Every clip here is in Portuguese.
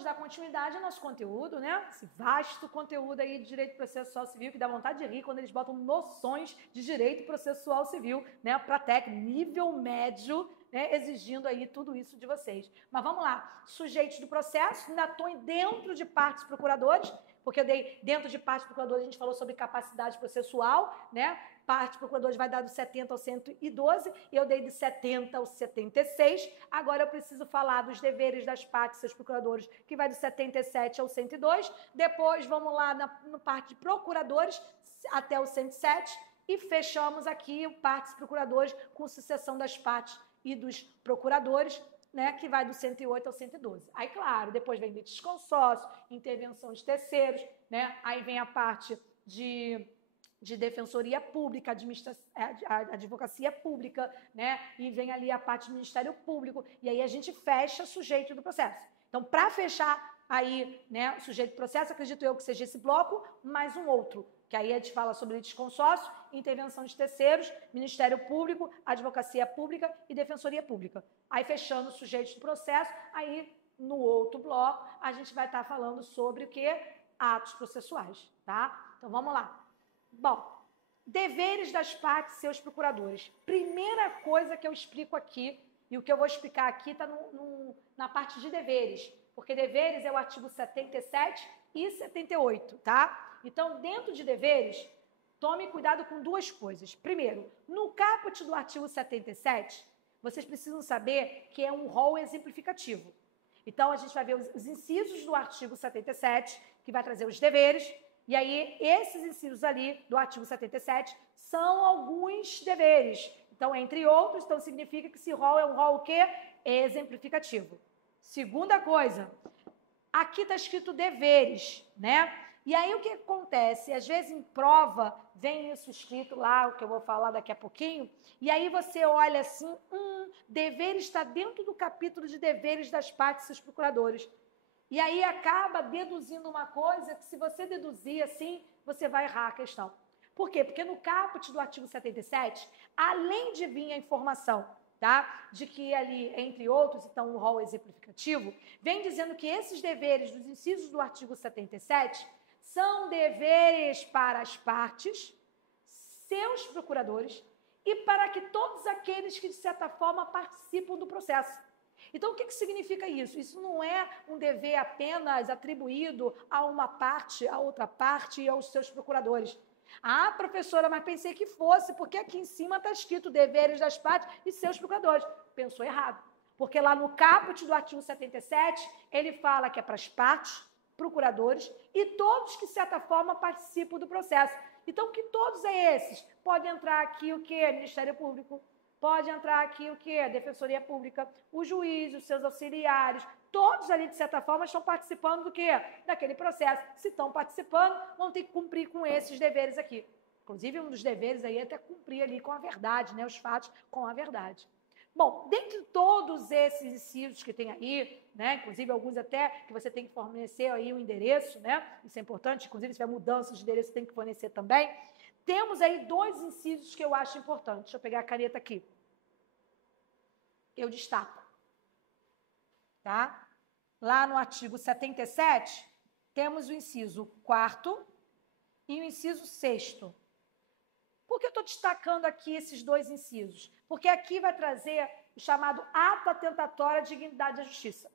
vamos dar continuidade ao nosso conteúdo, né? Esse vasto conteúdo aí de direito processual civil, que dá vontade de rir quando eles botam noções de direito processual civil, né? Para técnico, nível médio, né? Exigindo aí tudo isso de vocês. Mas vamos lá. Sujeitos do processo, ainda estou dentro de partes procuradores, porque eu dei dentro de partes procuradores, a gente falou sobre capacidade processual, né? Parte procuradores vai dar do 70 ao 112, e eu dei de 70 ao 76. Agora eu preciso falar dos deveres das partes, seus procuradores, que vai do 77 ao 102. Depois vamos lá na parte de procuradores, até o 107, e fechamos aqui o partes procuradores com sucessão das partes e dos procuradores, né, que vai do 108 ao 112. Aí, claro, depois vem litisconsórcio, intervenção de terceiros, né? Aí vem a parte de defensoria pública, advocacia pública, né? E vem ali a parte do Ministério Público, e aí a gente fecha sujeito do processo. Então, para fechar aí, né, o sujeito do processo, acredito eu que seja esse bloco, mais um outro, que aí a gente fala sobre litisconsórcio, intervenção de terceiros, Ministério Público, advocacia pública e defensoria pública. Aí, fechando o sujeito do processo, aí, no outro bloco, a gente vai estar falando sobre o quê? Atos processuais, tá? Então, vamos lá. Bom, deveres das partes e seus procuradores. Primeira coisa que eu explico aqui, e o que eu vou explicar aqui está na parte de deveres, porque deveres é o artigo 77 e 78, tá? Então, dentro de deveres, tome cuidado com duas coisas. Primeiro, no caput do artigo 77, vocês precisam saber que é um rol exemplificativo. Então, a gente vai ver os incisos do artigo 77, que vai trazer os deveres. E aí, esses incisos ali do artigo 77 são alguns deveres. Então, entre outros, então significa que esse rol é um rol o quê? Exemplificativo. Segunda coisa, aqui está escrito deveres, né? E aí, o que acontece? Às vezes, em prova, vem isso escrito lá, o que eu vou falar daqui a pouquinho, e aí você olha assim, dever está dentro do capítulo de deveres das partes e seus procuradores. E aí acaba deduzindo uma coisa que, se você deduzir assim, você vai errar a questão. Por quê? Porque no caput do artigo 77, além de vir a informação, tá, de que ali, entre outros, então, o rol exemplificativo, vem dizendo que esses deveres dos incisos do artigo 77 são deveres para as partes, seus procuradores e para que todos aqueles que, de certa forma, participam do processo. Então, o que significa isso? Isso não é um dever apenas atribuído a uma parte, a outra parte e aos seus procuradores. Ah, professora, mas pensei que fosse, porque aqui em cima está escrito deveres das partes e seus procuradores. Pensou errado. Porque lá no caput do artigo 77, ele fala que é para as partes, procuradores e todos que, de certa forma, participam do processo. Então, que todos esses? Pode entrar aqui o quê? Ministério Público. Pode entrar aqui o quê? A Defensoria Pública, o juiz, os seus auxiliares, todos ali, de certa forma, estão participando do quê? Daquele processo. Se estão participando, vão ter que cumprir com esses deveres aqui. Inclusive, um dos deveres aí é até cumprir ali com a verdade, né? Os fatos com a verdade. Bom, dentre todos esses incisos que tem aí, né? Inclusive alguns até que você tem que fornecer aí o endereço, né? Isso é importante, inclusive se tiver mudança de endereço, tem que fornecer também. Temos aí dois incisos que eu acho importantes. Deixa eu pegar a caneta aqui. Eu destaco. Tá? Lá no artigo 77, temos o inciso 4º e o inciso 6º. Por que eu estou destacando aqui esses dois incisos? Porque aqui vai trazer o chamado ato atentatório à dignidade da justiça.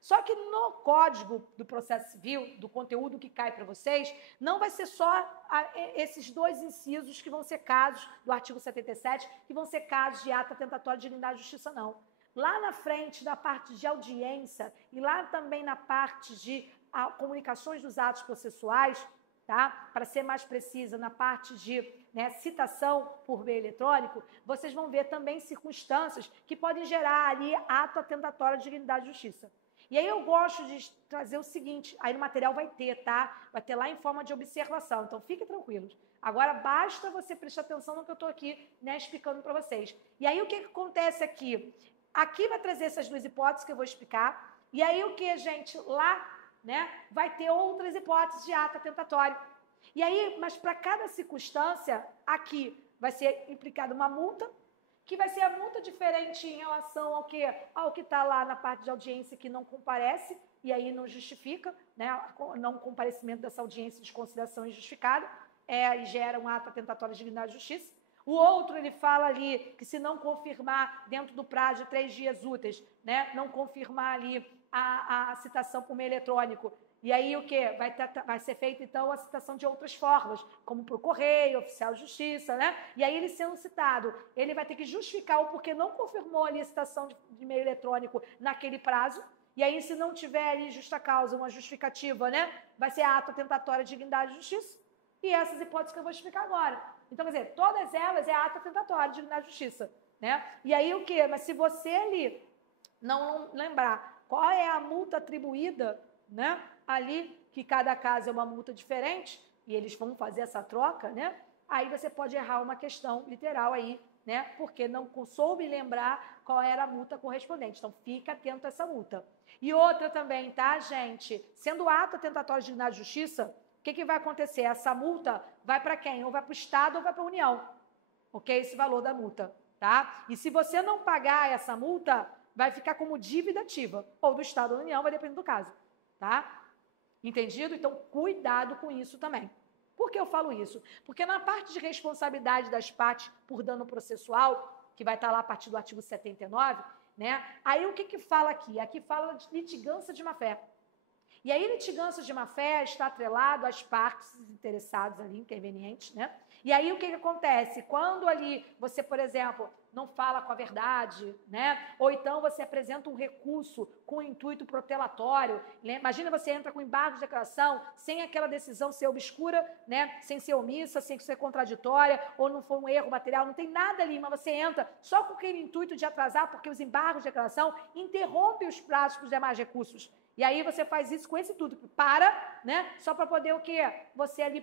Só que no Código do Processo Civil, do conteúdo que cai para vocês, não vai ser só esses dois incisos que vão ser casos do artigo 77, que vão ser casos de ato atentatório à dignidade da justiça, não. Lá na frente, na parte de audiência e lá também na parte de comunicações dos atos processuais, tá? Para ser mais precisa, na parte de citação por meio eletrônico, vocês vão ver também circunstâncias que podem gerar ali ato atentatório à dignidade da justiça. E aí eu gosto de trazer o seguinte, aí no material vai ter, tá? Vai ter lá em forma de observação, então fiquem tranquilos. Agora basta você prestar atenção no que eu estou aqui, explicando para vocês. E aí o que acontece aqui? Aqui vai trazer essas duas hipóteses que eu vou explicar, e aí o que, gente? Lá, vai ter outras hipóteses de ato atentatório. E aí, mas para cada circunstância, aqui vai ser implicada uma multa, que vai ser a multa diferente em relação ao que está lá na parte de audiência que não comparece, e aí não justifica, né, não comparecimento dessa audiência de conciliação injustificada, e gera um ato atentatório à dignidade e justiça. O outro, ele fala ali que se não confirmar dentro do prazo de 3 dias úteis, né, não confirmar ali a citação por meio eletrônico, e aí o quê? Vai ser feita, então, a citação de outras formas, como por correio, oficial de justiça, né? E aí ele sendo citado, ele vai ter que justificar o porquê não confirmou ali a citação de meio eletrônico naquele prazo, e aí se não tiver ali justa causa, uma justificativa, né? Vai ser ato atentatório à dignidade e justiça, e essas hipóteses que eu vou explicar agora. Então, quer dizer, todas elas é ato atentatório à dignidade e justiça, né? E aí o quê? Mas se você ali não lembrar qual é a multa atribuída, né? Ali, que cada caso é uma multa diferente, e eles vão fazer essa troca, né? Aí você pode errar uma questão literal aí, né? Porque não soube lembrar qual era a multa correspondente. Então, fica atento a essa multa. E outra também, tá, gente? Sendo ato atentatório de dignidade e justiça, o que vai acontecer? Essa multa vai para quem? Ou vai para o Estado ou vai para a União. Ok? Esse valor da multa, tá? E se você não pagar essa multa, vai ficar como dívida ativa. Ou do Estado ou da União, vai depender do caso, tá? Entendido? Então, cuidado com isso também. Por que eu falo isso? Porque na parte de responsabilidade das partes por dano processual, que vai estar lá a partir do artigo 79, né? Aí o que fala aqui? Aqui fala de litigância de má-fé. E aí, litigância de má-fé está atrelado às partes interessadas ali, intervenientes, né? E aí, o que acontece? Quando ali você, por exemplo, não fala com a verdade, né? Ou então você apresenta um recurso com intuito protelatório, né? Imagina você entra com embargo de declaração, sem aquela decisão ser obscura, né? Sem ser omissa, sem ser contraditória, ou não foi um erro material, não tem nada ali, mas você entra só com aquele intuito de atrasar, porque os embargos de declaração interrompem os prazos para os demais recursos. E aí você faz isso com esse tudo, para, né? Só para poder o quê? Você ali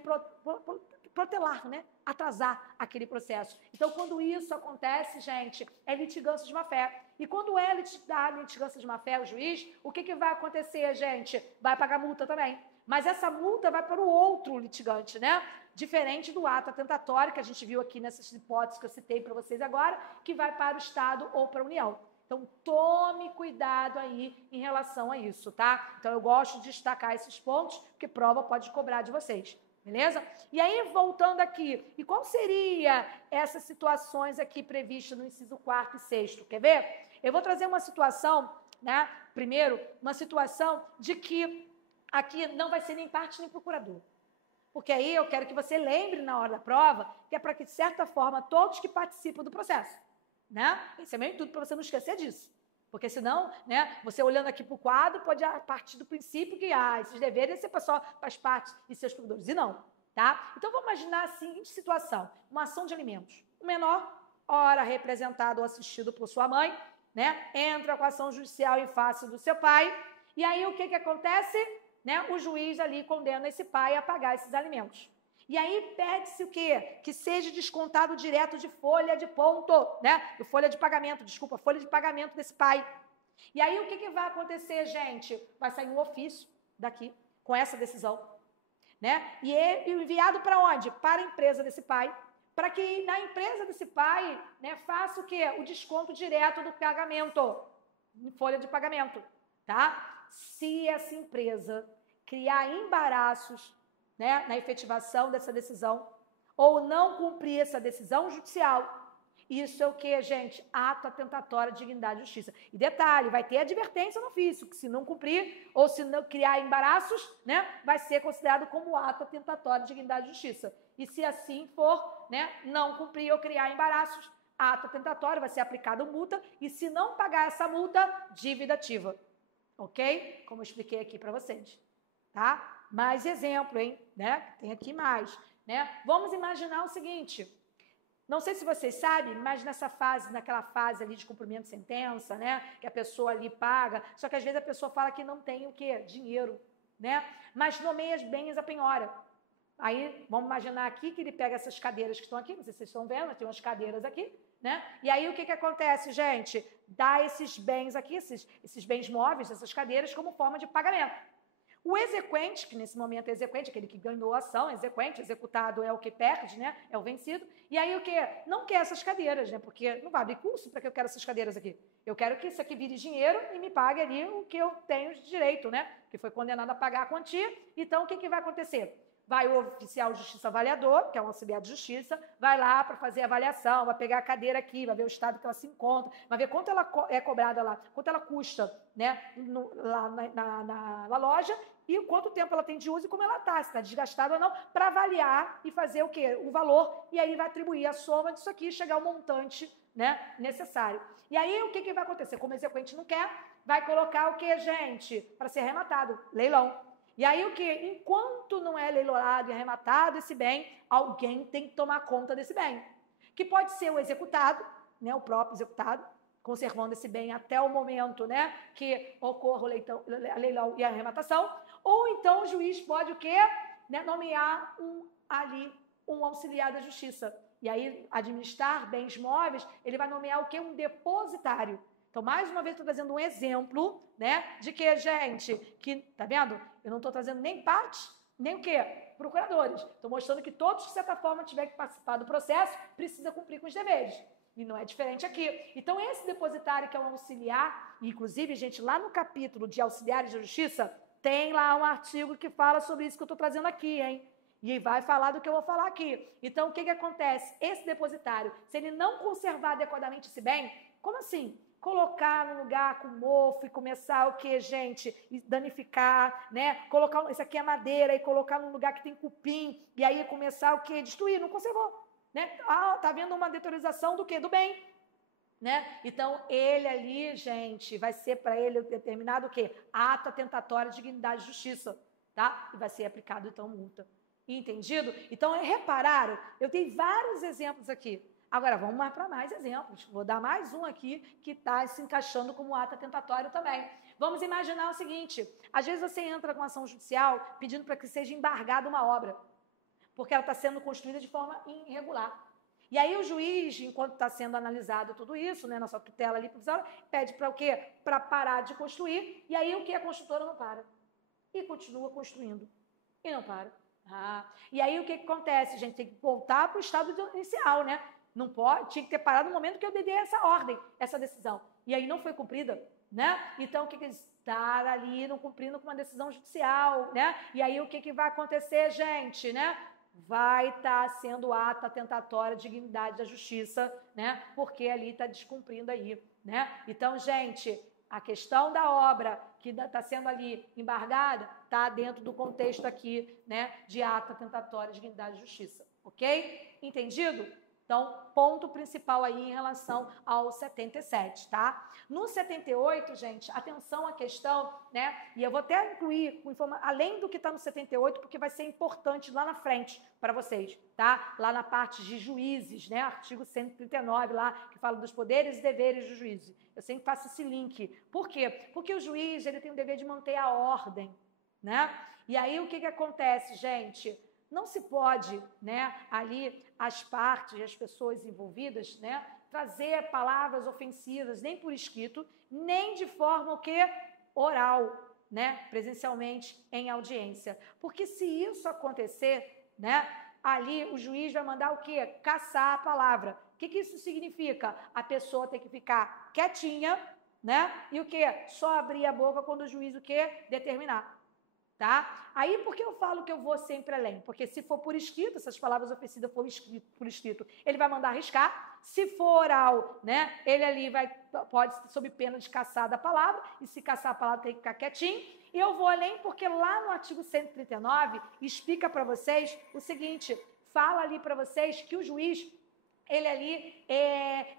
protelar, né? Atrasar aquele processo. Então, quando isso acontece, gente, é litigância de má-fé. E quando é litigância de má-fé, o juiz, o que vai acontecer, gente? Vai pagar multa também. Mas essa multa vai para o outro litigante, né? Diferente do ato atentatório, que a gente viu aqui nessas hipóteses que eu citei para vocês agora, que vai para o Estado ou para a União. Então, tome cuidado aí em relação a isso, tá? Então, eu gosto de destacar esses pontos, porque prova pode cobrar de vocês, beleza? E aí, voltando aqui, e qual seria essas situações aqui previstas no inciso 4º e 6º? Quer ver? Eu vou trazer uma situação, né? Primeiro, uma situação de que aqui não vai ser nem parte nem procurador. Porque aí eu quero que você lembre na hora da prova, que é para que, de certa forma, todos que participam do processo, né? Esse é meu intuito para você não esquecer disso. Porque senão, né, você olhando aqui para o quadro, pode partir do princípio que esses deveres ser só para as partes e seus provedores. E não, tá? Então, vamos imaginar a seguinte situação. Uma ação de alimentos. O menor, ora representado ou assistido por sua mãe, né, entra com a ação judicial em face do seu pai. E aí, o que acontece? Né, o juiz ali condena esse pai a pagar esses alimentos. E aí pede-se o quê? Que seja descontado direto de folha de ponto, né? Folha de pagamento desse pai. E aí o que vai acontecer, gente? Vai sair um ofício daqui com essa decisão, né? E enviado para onde? Para a empresa desse pai, para que na empresa desse pai, né, faça o quê? O desconto direto do pagamento, em folha de pagamento, tá? Se essa empresa criar embaraços, né, na efetivação dessa decisão, ou não cumprir essa decisão judicial, isso é o que, gente? Ato atentatório à dignidade e justiça. E detalhe, vai ter advertência no ofício, que se não cumprir, ou se não criar embaraços, né, vai ser considerado como ato atentatório à dignidade e justiça. E se assim for, né, não cumprir ou criar embaraços, ato atentatório, vai ser aplicado multa, e se não pagar essa multa, dívida ativa. Ok? Como eu expliquei aqui para vocês. Tá? Mais exemplo, hein? Né? Tem aqui mais. Né? Vamos imaginar o seguinte. Não sei se vocês sabem, mas naquela fase ali de cumprimento de sentença, né? Que a pessoa ali paga, só que às vezes a pessoa fala que não tem o quê? Dinheiro, né? Mas nomeia os bens a penhora. Aí, vamos imaginar aqui que ele pega essas cadeiras que estão aqui, não sei se vocês estão vendo, tem umas cadeiras aqui, né? E aí o que acontece, gente? Dá esses bens aqui, esses bens móveis, essas cadeiras, como forma de pagamento. O exequente, que nesse momento é exequente, aquele que ganhou a ação, exequente, executado é o que perde, né? É o vencido. E aí o que? Não quer essas cadeiras, né? Porque não vai abrir curso para que eu quero essas cadeiras aqui. Eu quero que isso aqui vire dinheiro e me pague ali o que eu tenho de direito, né? Que foi condenado a pagar a quantia. Então, o que vai acontecer? Vai o oficial de justiça avaliador, que é um auxiliar de justiça, vai lá para fazer a avaliação, vai pegar a cadeira aqui, vai ver o estado que ela se encontra, vai ver quanto ela é cobrada lá, quanto ela custa, né, lá na loja e quanto tempo ela tem de uso e como ela está, se está desgastada ou não, para avaliar e fazer o quê? O valor, e aí vai atribuir a soma disso aqui e chegar ao montante, né, necessário. E aí o que vai acontecer? Como o exequente não quer, vai colocar o que, gente? Para ser arrematado, leilão. E aí o que? Enquanto não é leiloado e arrematado esse bem, alguém tem que tomar conta desse bem. Que pode ser o executado, né, o próprio executado, conservando esse bem até o momento, né, que ocorra o leilão e a arrematação, ou então o juiz pode o quê? Né, nomear um auxiliar da justiça. E aí administrar bens móveis, ele vai nomear o quê? Um depositário. Então, mais uma vez, estou trazendo um exemplo, né, de que, gente, que, tá vendo? Eu não estou trazendo nem parte, nem o quê? Procuradores. Estou mostrando que todos, de certa forma, tiver que participar do processo, precisa cumprir com os deveres. E não é diferente aqui. Então, esse depositário, que é um auxiliar, inclusive, gente, lá no capítulo de auxiliares da justiça, tem lá um artigo que fala sobre isso que eu estou trazendo aqui, hein? E vai falar do que eu vou falar aqui. Então, o que acontece? Esse depositário, se ele não conservar adequadamente esse bem, como assim? Colocar num lugar com mofo e começar o que, gente? Danificar, né? Colocar, isso aqui é madeira, e colocar num lugar que tem cupim, e aí começar o que? Destruir, não conservou, né? Ah, tá vendo uma deteriorização do quê? Do bem, né? Então, ele ali, gente, vai ser para ele determinado o quê? Ato atentatório de dignidade e justiça, tá? E vai ser aplicado, então, multa. Entendido? Então, repararam? Eu tenho vários exemplos aqui. Agora, vamos para mais exemplos. Vou dar mais um aqui que está se encaixando como ato atentatório também. Vamos imaginar o seguinte. Às vezes você entra com ação judicial pedindo para que seja embargada uma obra, porque ela está sendo construída de forma irregular. E aí o juiz, enquanto está sendo analisado tudo isso, né, na sua tutela ali provisória, pede para o quê? Para parar de construir. E aí o que? A construtora não para. E continua construindo. E não para. E aí o que acontece, gente? Tem que voltar para o estado inicial, né? Não pode, tinha que ter parado no momento que eu dei essa ordem, essa decisão. E aí não foi cumprida, né? Então, o que estar ali não cumprindo com uma decisão judicial, né? E aí o que vai acontecer, gente, né? Vai estar sendo ato atentatório à dignidade da justiça, né? Porque ali está descumprindo aí, né? Então, gente, a questão da obra que está sendo ali embargada está dentro do contexto aqui, né? De ato atentatório à dignidade da justiça, ok? Entendido? Então, ponto principal aí em relação ao 77, tá? No 78, gente, atenção à questão, né? E eu vou até incluir, além do que está no 78, porque vai ser importante lá na frente para vocês, tá? Lá na parte de juízes, né? Artigo 139 lá, que fala dos poderes e deveres do juiz. Eu sempre faço esse link. Por quê? Porque o juiz, ele tem o dever de manter a ordem, né? E aí, o que acontece, gente? Não se pode, né, ali as partes, as pessoas envolvidas, né, trazer palavras ofensivas nem por escrito, nem de forma o quê? Oral, né, presencialmente em audiência. Porque se isso acontecer, né, ali o juiz vai mandar o quê? Cassar a palavra. O que isso significa? A pessoa tem que ficar quietinha, né, e o quê? Só abrir a boca quando o juiz o quê? Determinar. Tá? Aí, por que eu falo que eu vou sempre além? Porque se for por escrito, essas palavras ofensivas for por escrito, ele vai mandar arriscar. Se for oral, né, ele ali pode, sob pena de caçar da palavra, e se caçar a palavra tem que ficar quietinho. E eu vou além porque lá no artigo 139 explica para vocês o seguinte, fala ali para vocês que o juiz, ele ali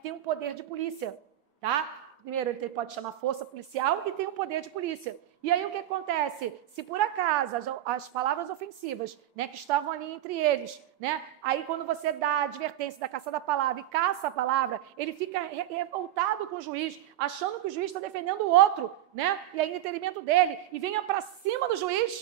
tem um poder de polícia, tá? Primeiro, ele pode chamar força policial e tem um poder de polícia. E aí, o que acontece? Se por acaso as palavras ofensivas, né, que estavam ali entre eles, né, aí quando você dá a advertência da caçada da palavra e caça a palavra, ele fica revoltado com o juiz, achando que o juiz está defendendo o outro, né, e aí em detrimento dele, e venha para cima do juiz,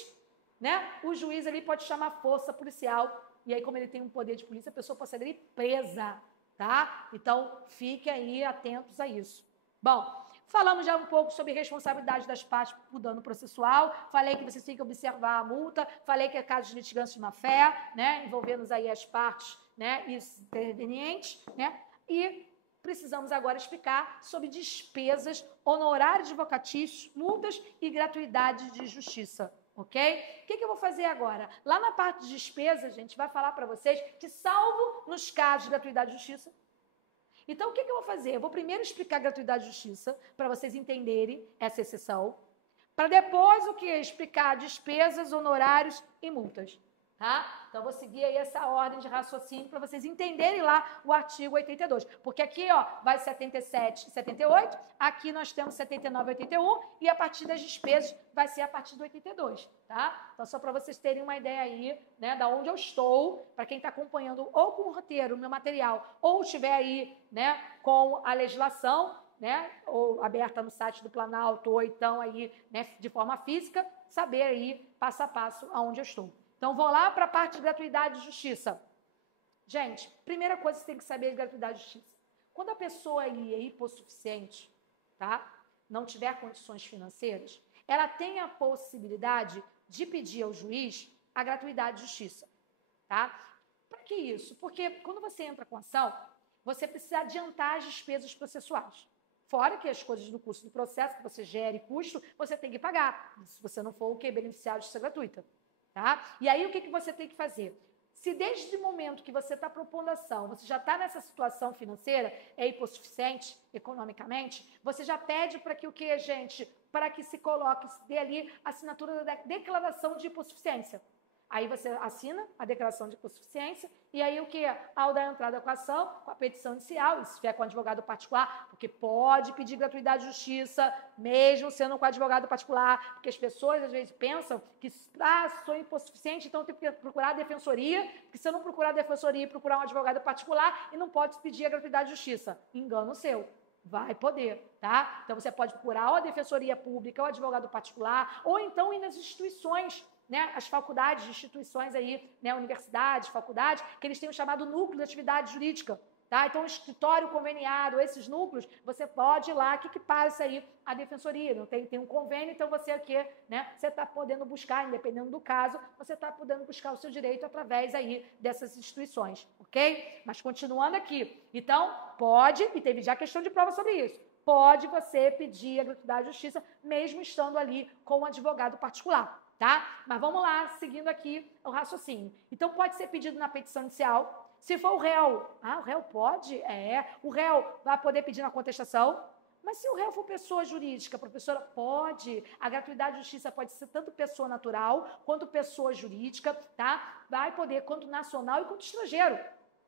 né, o juiz ali pode chamar força policial, e aí como ele tem um poder de polícia, a pessoa pode ser presa, tá? Então, fiquem aí atentos a isso. Bom, Falamos já um pouco sobre responsabilidade das partes por dano processual, falei que vocês têm que observar a multa, falei que é caso de litigância de má-fé, né, envolvendo aí as partes, né, intervenientes, né, e precisamos agora explicar sobre despesas, honorários advocatícios, multas e gratuidade de justiça, ok? O que eu vou fazer agora? Lá na parte de despesas, a gente vai falar para vocês que, salvo nos casos de gratuidade de justiça, então, o que eu vou fazer? Eu vou primeiro explicar a gratuidade de justiça, para vocês entenderem essa exceção, para depois o que? Explicar despesas, honorários e multas. Tá? Então, eu vou seguir aí essa ordem de raciocínio para vocês entenderem lá o artigo 82. Porque aqui, ó, vai 77 e 78, aqui nós temos 79 e 81, e a partir das despesas vai ser a partir do 82, tá? Então, só para vocês terem uma ideia aí, né, da onde eu estou, para quem está acompanhando ou com o roteiro, o meu material, ou estiver aí, né, com a legislação, né, ou aberta no site do Planalto, ou então aí, né, de forma física, saber aí, passo a passo, aonde eu estou. Então, vou lá para a parte de gratuidade de justiça. Gente, primeira coisa que você tem que saber de gratuidade de justiça. Quando a pessoa aí é hipossuficiente, tá? Não tiver condições financeiras, ela tem a possibilidade de pedir ao juiz a gratuidade de justiça, tá? Para que isso? Porque quando você entra com ação, você precisa adiantar as despesas processuais. Fora que as coisas do custo do processo, que você gere custo, você tem que pagar, se você não for o que? Beneficiário de justiça gratuita. Tá? E aí, o que você tem que fazer? Se desde o momento que você está propondo ação, você já está nessa situação financeira, é hipossuficiente economicamente, você já pede para que o que, gente? Para que se coloque, se dê ali a assinatura da declaração de hipossuficiência. Aí você assina a declaração de hipossuficiência e aí o que? Ao dar entrada com a ação, com a petição inicial, e se tiver com advogado particular, porque pode pedir gratuidade de justiça, mesmo sendo com advogado particular, porque as pessoas às vezes pensam que, sou hipossuficiente, então eu tenho que procurar a defensoria, porque se eu não procurar a defensoria e procurar um advogado particular, e não pode pedir a gratuidade de justiça. Engano seu. Vai poder, tá? Então você pode procurar ou a defensoria pública, ou advogado particular, ou então ir nas instituições, né, as faculdades, instituições aí, né, universidades, faculdades, que eles têm o chamado núcleo de atividade jurídica, tá? Então, o escritório conveniado, esses núcleos, você pode ir lá, o que passa aí? A defensoria, não tem um convênio, então você aqui, né, você está podendo buscar, independendo do caso, você está podendo buscar o seu direito através aí dessas instituições, ok? Mas continuando aqui, então, pode, e teve já questão de prova sobre isso, pode você pedir a gratuidade de justiça, mesmo estando ali com um advogado particular. Tá? Mas vamos lá, seguindo aqui o raciocínio. Então, pode ser pedido na petição inicial. Se for o réu, o réu pode? O réu vai poder pedir na contestação. Mas se o réu for pessoa jurídica, professora, pode. A gratuidade de justiça pode ser tanto pessoa natural, quanto pessoa jurídica, tá? Vai poder, quanto nacional e quanto estrangeiro.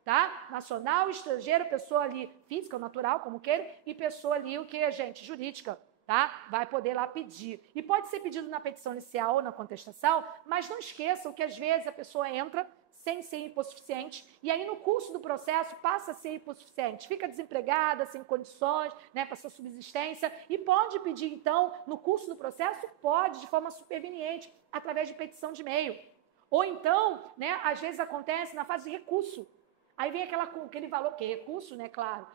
Tá? Nacional, estrangeiro, pessoa ali física ou natural, como queira, e pessoa ali, o que, gente? Jurídica. Tá? Vai poder lá pedir. E pode ser pedido na petição inicial ou na contestação, mas não esqueçam que às vezes a pessoa entra sem ser hipossuficiente e aí no curso do processo passa a ser hipossuficiente, fica desempregada, sem condições, né, para sua subsistência e pode pedir então no curso do processo, pode de forma superveniente, através de petição de e-mail. Ou então, né, às vezes acontece na fase de recurso. Aí vem aquele valor, que é recurso, né, claro,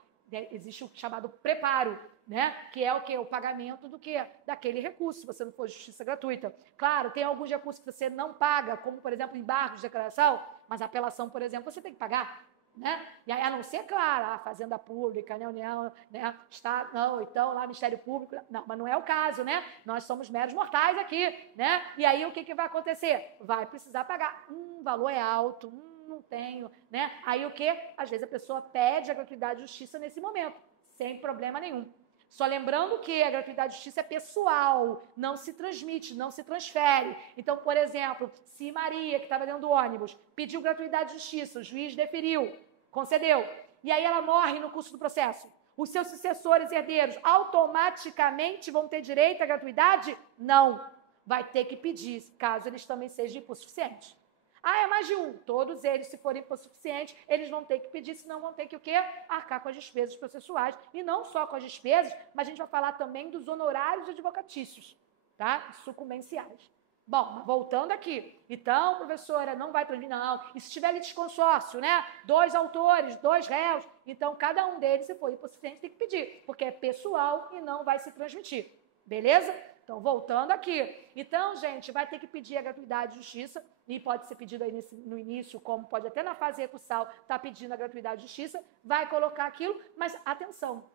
existe o chamado preparo, né? Que é o quê? O pagamento do quê? Daquele recurso, se você não for justiça gratuita. Claro, tem alguns recursos que você não paga, como, por exemplo, embargos de declaração, mas a apelação, por exemplo, você tem que pagar, né? E aí, a não ser, claro, a Fazenda Pública, né? União, né? Estado, não, então, lá, Ministério Público, não, mas não é o caso, né? Nós somos meros mortais aqui, né? E aí, o que vai acontecer? Vai precisar pagar. O valor é alto, não tenho, né? Aí o que? Às vezes a pessoa pede a gratuidade de justiça nesse momento, sem problema nenhum. Só lembrando que a gratuidade de justiça é pessoal, não se transmite, não se transfere. Então, por exemplo, se Maria, que estava dentro do ônibus, pediu gratuidade de justiça, o juiz deferiu, concedeu, e aí ela morre no curso do processo, os seus sucessores herdeiros automaticamente vão ter direito à gratuidade? Não. Vai ter que pedir, caso eles também sejam hipossuficientes. É mais de um. Todos eles, se forem hipossuficientes, eles vão ter que pedir, senão vão ter que o quê? Arcar com as despesas processuais. E não só com as despesas, mas a gente vai falar também dos honorários advocatícios, tá? Sucumbenciais. Bom, voltando aqui. Então, professora, não vai transmitir, não. E se tiver litisconsórcio, né? 2 autores, 2 réus, então cada um deles, se for hipossuficiente, tem que pedir, porque é pessoal e não vai se transmitir. Beleza? Então, voltando aqui. Então, gente, vai ter que pedir a gratuidade de justiça, e pode ser pedido aí no início, como pode até na fase recursal, tá pedindo a gratuidade de justiça, vai colocar aquilo, mas atenção.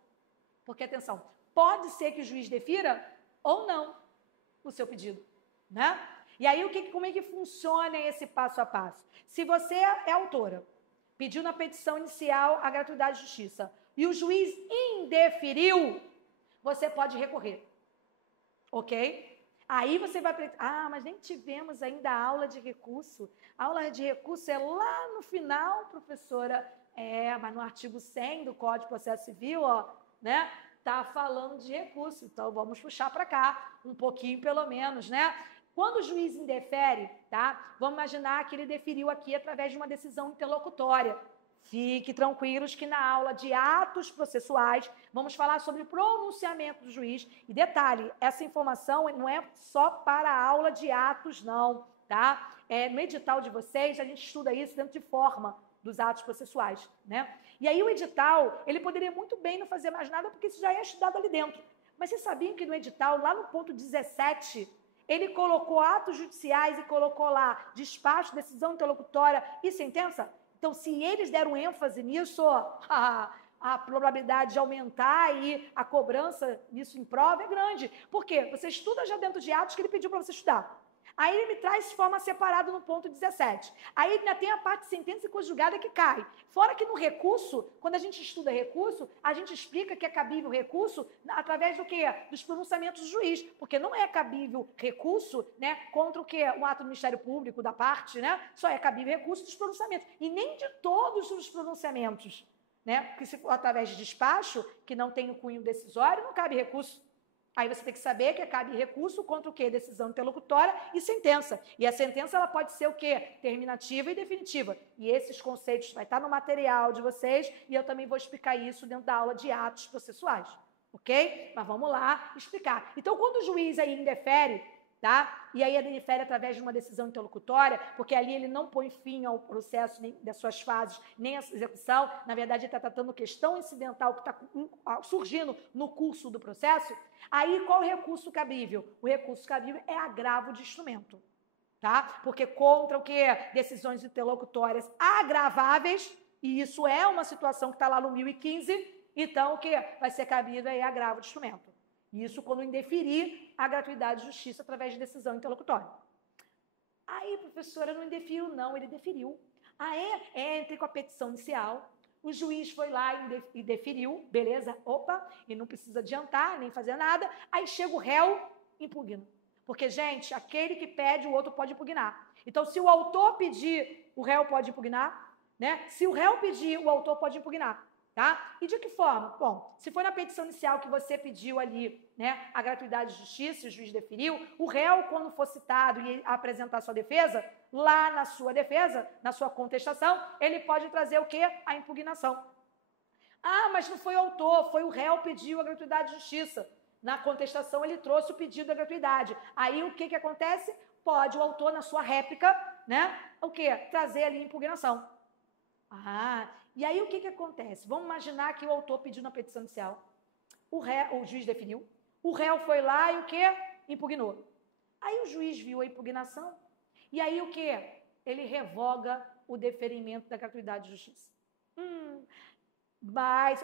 Porque, atenção, pode ser que o juiz defira ou não o seu pedido, né? E aí, como é que funciona esse passo a passo? Se você é autora, pediu na petição inicial a gratuidade de justiça, e o juiz indeferiu, você pode recorrer. Ok? Aí você vai... mas nem tivemos ainda a aula de recurso. A aula de recurso é lá no final, professora. Mas no artigo 100 do Código de Processo Civil, ó, né? Tá falando de recurso. Então, vamos puxar para cá, um pouquinho pelo menos, né? Quando o juiz indefere, tá? Vamos imaginar que ele deferiu aqui através de uma decisão interlocutória. Fique tranquilos que na aula de atos processuais vamos falar sobre pronunciamento do juiz. E detalhe, essa informação não é só para a aula de atos, não, tá? No edital de vocês, a gente estuda isso dentro de forma dos atos processuais, né? E aí o edital, ele poderia muito bem não fazer mais nada, porque isso já é estudado ali dentro. Mas vocês sabiam que no edital, lá no ponto 17, ele colocou atos judiciais e colocou lá despacho, decisão interlocutória e sentença? Então, se eles deram ênfase nisso, a probabilidade de aumentar e a cobrança nisso em prova é grande. Por quê? Você estuda já dentro de atos que ele pediu para você estudar. Aí ele me traz de forma separada no ponto 17. Aí ainda tem a parte de sentença conjugada que cai. Fora que no recurso, quando a gente estuda recurso, a gente explica que é cabível recurso através do quê? Dos pronunciamentos do juiz. Porque não é cabível recurso, né, contra o quê? O ato do Ministério Público, da parte, né? Só é cabível recurso dos pronunciamentos. E nem de todos os pronunciamentos, né? Porque se for através de despacho, que não tem o cunho decisório, não cabe recurso. Aí você tem que saber que cabe recurso contra o quê? Decisão interlocutória e sentença. E a sentença ela pode ser o quê? Terminativa e definitiva. E esses conceitos vai estar no material de vocês e eu também vou explicar isso dentro da aula de atos processuais. Ok? Mas vamos lá explicar. Então, quando o juiz aí indefere, tá? E aí ele indefere através de uma decisão interlocutória, porque ali ele não põe fim ao processo nem das suas fases, nem a execução. Na verdade, ele está tratando questão incidental que está surgindo no curso do processo. Aí, qual o recurso cabível? O recurso cabível é agravo de instrumento, tá? Porque contra o quê? Decisões interlocutórias agraváveis, e isso é uma situação que está lá no 1015, então o quê? Vai ser cabível aí agravo de instrumento. Isso quando indeferir a gratuidade de justiça através de decisão interlocutória. Aí, professora, não indeferiu, não, ele deferiu. Entrei com a petição inicial, o juiz foi lá e deferiu, beleza, opa, e não precisa adiantar, nem fazer nada, aí chega o réu, impugna. Porque, gente, aquele que pede, o outro pode impugnar. Então, se o autor pedir, o réu pode impugnar, né? Se o réu pedir, o autor pode impugnar. Tá? E de que forma? Bom, se foi na petição inicial que você pediu ali, né, a gratuidade de justiça, o juiz deferiu, o réu, quando for citado e apresentar sua defesa, lá na sua defesa, na sua contestação, ele pode trazer o quê? A impugnação. Mas não foi o autor, foi o réu que pediu a gratuidade de justiça. Na contestação, ele trouxe o pedido da gratuidade. Aí, o que acontece? Pode o autor, na sua réplica, né, o quê? Trazer ali a impugnação. E aí o que acontece? Vamos imaginar que o autor pediu na petição inicial, o juiz definiu, o réu foi lá e o quê? Impugnou. Aí o juiz viu a impugnação e aí o quê? Ele revoga o deferimento da gratuidade de justiça. Mas,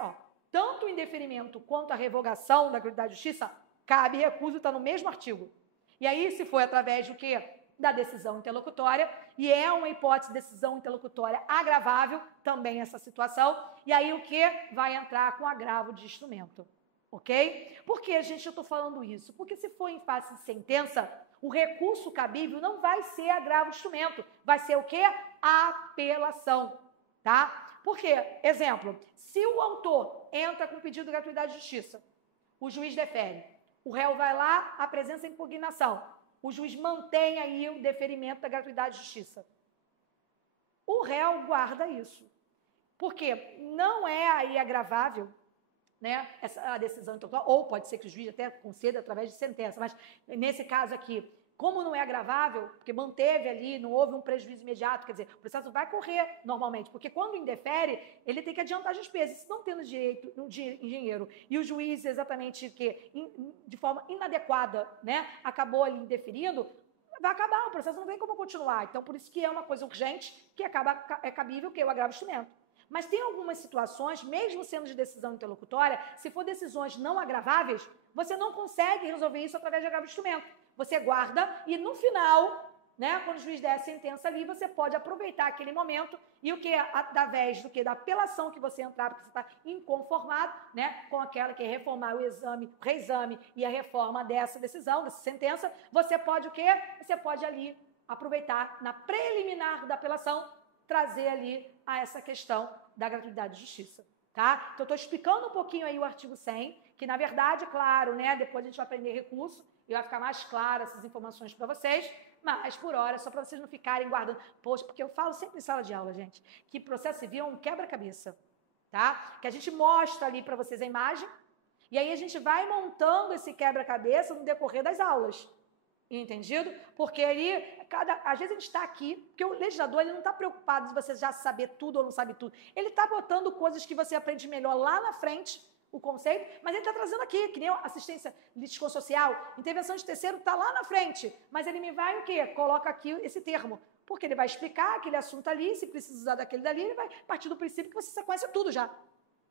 tanto o indeferimento quanto a revogação da gratuidade de justiça, cabe recurso, está no mesmo artigo. E aí, se for através do quê? Da decisão interlocutória, e é uma hipótese de decisão interlocutória agravável, também essa situação, e aí o que? Vai entrar com agravo de instrumento, ok? Por que, gente, eu estou falando isso? Porque se for em face de sentença, o recurso cabível não vai ser agravo de instrumento, vai ser o quê? Apelação, tá? Por quê? Exemplo, se o autor entra com pedido de gratuidade de justiça, o juiz defere, o réu vai lá, apresenta a impugnação, o juiz mantém aí o deferimento da gratuidade de justiça. O réu guarda isso. Porque não é aí agravável, né, a decisão interlocutória, ou pode ser que o juiz até conceda através de sentença, mas nesse caso aqui, como não é agravável, porque manteve ali, não houve um prejuízo imediato, quer dizer, o processo vai correr normalmente, porque quando indefere, ele tem que adiantar as despesas. Se não tendo direito, um engenheiro e o juiz exatamente que de forma inadequada, né, acabou ali indeferindo, vai acabar, o processo não tem como continuar. Então, por isso que é uma coisa urgente, que é cabível que é o agravo de instrumento. Mas tem algumas situações, mesmo sendo de decisão interlocutória, se for decisões não agraváveis, você não consegue resolver isso através de agravo de instrumento. Você guarda e no final, né, quando o juiz der a sentença ali, você pode aproveitar aquele momento e o que, através do que? Da apelação que você entrar, porque você está inconformado, né, com aquela que é reformar o exame, o reexame e a reforma dessa decisão, dessa sentença, você pode o quê? Você pode ali aproveitar na preliminar da apelação, trazer ali a essa questão da gratuidade de justiça, tá? Então, eu estou explicando um pouquinho aí o artigo 100, que na verdade, claro, né, depois a gente vai aprender recurso, e vai ficar mais claro essas informações para vocês, mas por hora, só para vocês não ficarem guardando. Poxa, porque eu falo sempre em sala de aula, gente, que processo civil é um quebra-cabeça, tá? Que a gente mostra ali para vocês a imagem, e aí a gente vai montando esse quebra-cabeça no decorrer das aulas. Entendido? Porque ali, às vezes a gente está aqui, porque o legislador ele não está preocupado se você já saber tudo ou não sabe tudo. Ele está botando coisas que você aprende melhor lá na frente, o conceito, mas ele está trazendo aqui, que nem assistência litisconsorcial, intervenção de terceiro está lá na frente, mas ele me vai o quê? Coloca aqui esse termo, porque ele vai explicar aquele assunto ali, se precisa usar daquele dali, ele vai partir do princípio que você conhece tudo já.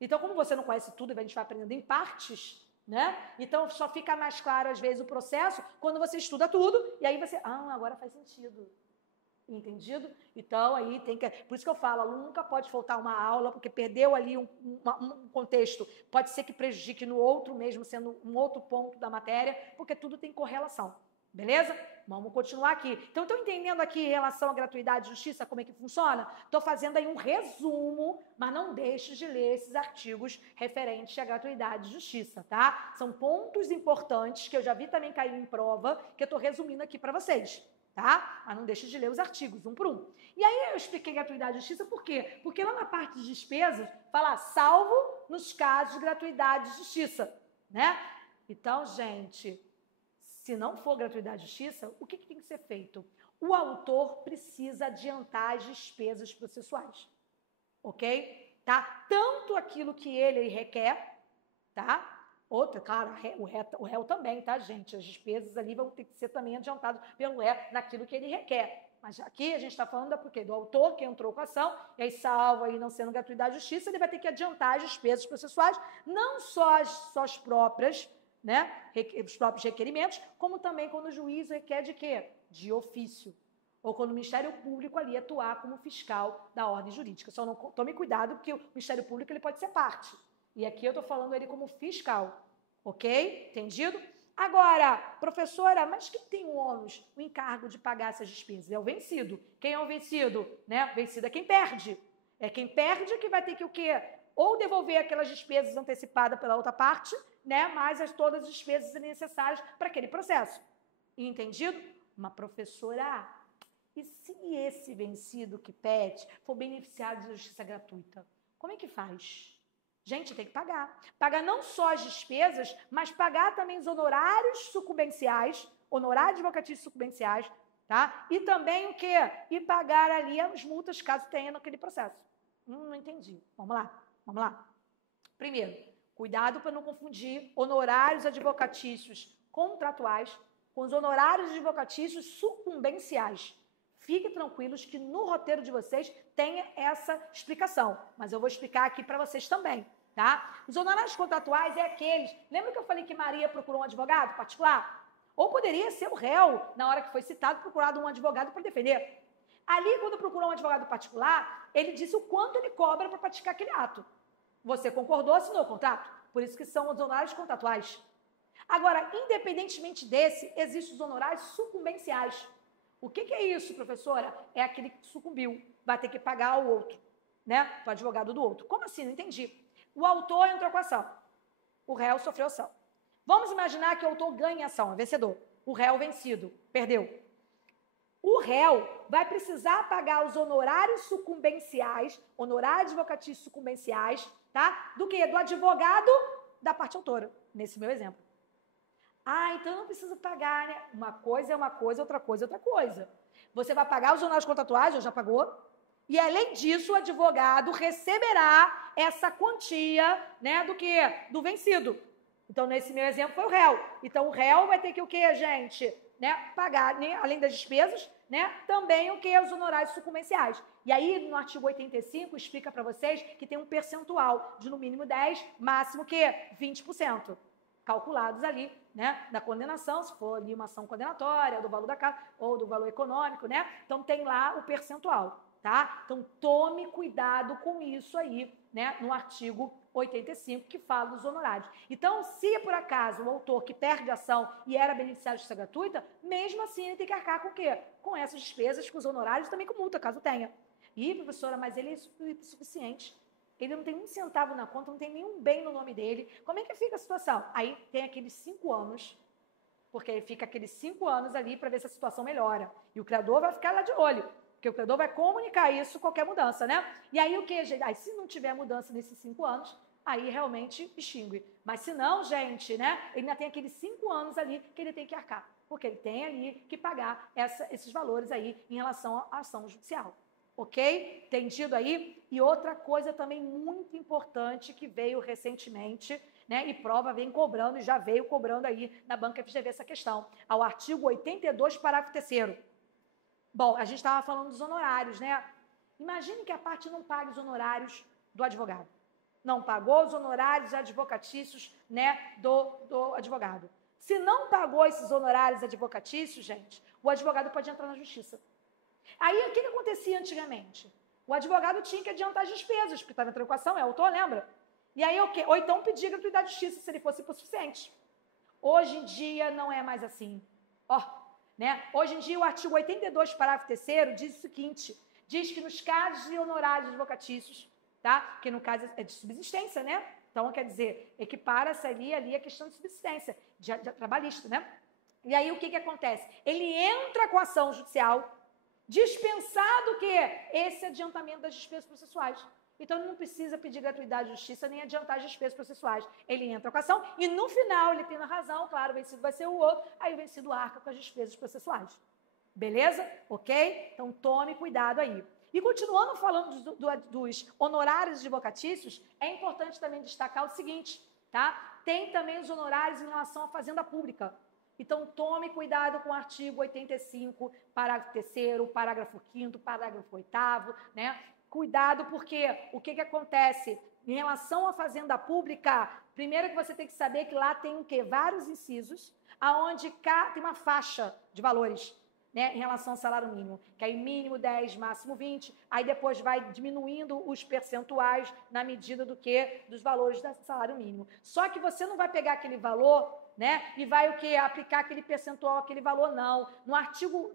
Então, como você não conhece tudo, a gente vai aprendendo em partes, né? Então, só fica mais claro, às vezes, o processo quando você estuda tudo, e aí você, agora faz sentido. Entendido? Então, aí tem que... Por isso que eu falo, aluno nunca pode faltar uma aula, porque perdeu ali um contexto. Pode ser que prejudique no outro mesmo, sendo um outro ponto da matéria, porque tudo tem correlação. Beleza? Vamos continuar aqui. Então, estão entendendo aqui em relação à gratuidade e justiça, como é que funciona? Estou fazendo aí um resumo, mas não deixe de ler esses artigos referentes à gratuidade e justiça, tá? São pontos importantes que eu já vi também cair em prova, que eu estou resumindo aqui para vocês. Tá? Mas não deixe de ler os artigos, um por um. E aí eu expliquei gratuidade e justiça por quê? Porque lá na parte de despesas, fala salvo nos casos de gratuidade e justiça, né? Então, gente, se não for gratuidade e justiça, o que tem que ser feito? O autor precisa adiantar as despesas processuais, ok? Tá? Tanto aquilo que ele requer, tá? Outra, claro, o réu também, tá, gente? As despesas ali vão ter que ser também adiantadas pelo réu naquilo que ele requer. Mas aqui a gente está falando do autor que entrou com a ação, e aí salvo aí não sendo gratuidade de justiça, ele vai ter que adiantar as despesas processuais, não só as próprias, né, os próprios requerimentos, como também quando o juiz requer de quê? De ofício. Ou quando o Ministério Público ali atuar como fiscal da ordem jurídica. Só não tome cuidado, porque o Ministério Público ele pode ser parte. E aqui eu estou falando ele como fiscal, ok? Entendido? Agora, professora, mas quem tem o ônus, o encargo de pagar essas despesas? É o vencido. Quem é o vencido? Né? O vencido é quem perde. É quem perde que vai ter que o quê? Ou devolver aquelas despesas antecipadas pela outra parte, né? Mais todas as despesas necessárias para aquele processo. Entendido? Uma professora, e se esse vencido que pede for beneficiado de justiça gratuita? Como é que faz? Gente, tem que pagar. Pagar não só as despesas, mas pagar também os honorários sucumbenciais, honorários advocatícios sucumbenciais, tá? E também o quê? E pagar ali as multas, caso tenha naquele processo. Não entendi. Vamos lá. Primeiro, cuidado para não confundir honorários advocatícios contratuais com os honorários advocatícios sucumbenciais. Fiquem tranquilos que no roteiro de vocês tem essa explicação, mas eu vou explicar aqui para vocês também, tá? Os honorários contratuais é aqueles... Lembra que eu falei que Maria procurou um advogado particular? Ou poderia ser o réu, na hora que foi citado, procurado um advogado para defender. Ali, quando procurou um advogado particular, ele disse o quanto ele cobra para praticar aquele ato. Você concordou, assinou o contrato. Por isso que são os honorários contratuais. Agora, independentemente desse, existem os honorários sucumbenciais. O que é isso, professora? É aquele que sucumbiu, vai ter que pagar ao outro, né? O advogado do outro. Como assim? Não entendi. O autor entrou com a ação. O réu sofreu ação. Vamos imaginar que o autor ganha a ação, é vencedor. O réu vencido, perdeu. O réu vai precisar pagar os honorários sucumbenciais, honorários advocatícios sucumbenciais, tá? Do quê? Do advogado da parte autora, nesse meu exemplo. Ah, então eu não preciso pagar, né? Uma coisa é uma coisa, outra coisa é outra coisa. Você vai pagar os honorários contratuais, ou já pagou? E, além disso, o advogado receberá essa quantia, né, do quê? Do vencido. Então, nesse meu exemplo, foi o réu. Então, o réu vai ter que o quê, gente? Né, pagar, né, além das despesas, né, também o quê? Os honorários sucumbenciais. E aí, no artigo 85, explica para vocês que tem um percentual de, no mínimo, 10%, máximo, o quê? 20%. Calculados ali, né, da condenação, se for ali uma ação condenatória, do valor da casa, ou do valor econômico, né? Então, tem lá o percentual. Tá? Então, tome cuidado com isso aí, né, no artigo 85, que fala dos honorários. Então, se por acaso o autor que perde a ação e era beneficiário de justiça gratuita, mesmo assim ele tem que arcar com o quê? Com essas despesas, com os honorários, também com multa, caso tenha. E, professora, mas ele é suficiente. Ele não tem um centavo na conta, não tem nenhum bem no nome dele. Como é que fica a situação? Aí tem aqueles 5 anos, porque fica aqueles 5 anos ali para ver se a situação melhora. E o criador vai ficar lá de olho. Porque o credor vai comunicar isso, qualquer mudança, né? E aí o que, gente? Aí, se não tiver mudança nesses 5 anos, aí realmente extingue. Mas se não, gente, né? Ele ainda tem aqueles 5 anos ali que ele tem que arcar. Porque ele tem ali que pagar esses valores aí em relação à ação judicial. Ok? Entendido aí? E outra coisa também muito importante que veio recentemente, né? E prova vem cobrando, e já veio cobrando aí na banca FGV essa questão. Ao artigo 82, parágrafo 3º. Bom, a gente estava falando dos honorários, né? Imagine que a parte não pague os honorários do advogado. Não pagou os honorários advocatícios, né, do advogado. Se não pagou esses honorários advocatícios, gente, o advogado pode entrar na justiça. Aí, o que acontecia antigamente? O advogado tinha que adiantar as despesas, porque estava entrando com a ação, é autor, lembra? E aí, o quê? Ou então pedir gratuidade de justiça, se ele fosse suficiente. Hoje em dia, não é mais assim. Ó, né? Hoje em dia, o artigo 82, parágrafo 3º, diz o seguinte, diz que nos casos de honorários advocatícios, tá? Que no caso é de subsistência, né? Então, quer dizer, equipara-se ali a questão de subsistência, de trabalhista, né? E aí, o que acontece? Ele entra com a ação judicial, dispensado o quê? Esse adiantamento das despesas processuais. Então, ele não precisa pedir gratuidade de justiça nem adiantar as despesas processuais. Ele entra com a ação e, no final, ele tendo a razão, claro, o vencido vai ser o outro, aí o vencido arca com as despesas processuais. Beleza? Ok? Então, tome cuidado aí. E, continuando falando dos honorários advocatícios, é importante também destacar o seguinte, tá? Tem também os honorários em relação à fazenda pública. Então, tome cuidado com o artigo 85, parágrafo 3º, parágrafo 5º, parágrafo 8º, né? Cuidado, porque o que acontece? Em relação à fazenda pública, primeiro que você tem que saber que lá tem o quê? Vários incisos, aonde tem uma faixa de valores, né, em relação ao salário mínimo, que aí mínimo 10, máximo 20, aí depois vai diminuindo os percentuais na medida do que? Dos valores do salário mínimo. Só que você não vai pegar aquele valor, né, e vai o quê? Aplicar aquele percentual, aquele valor, não. No artigo,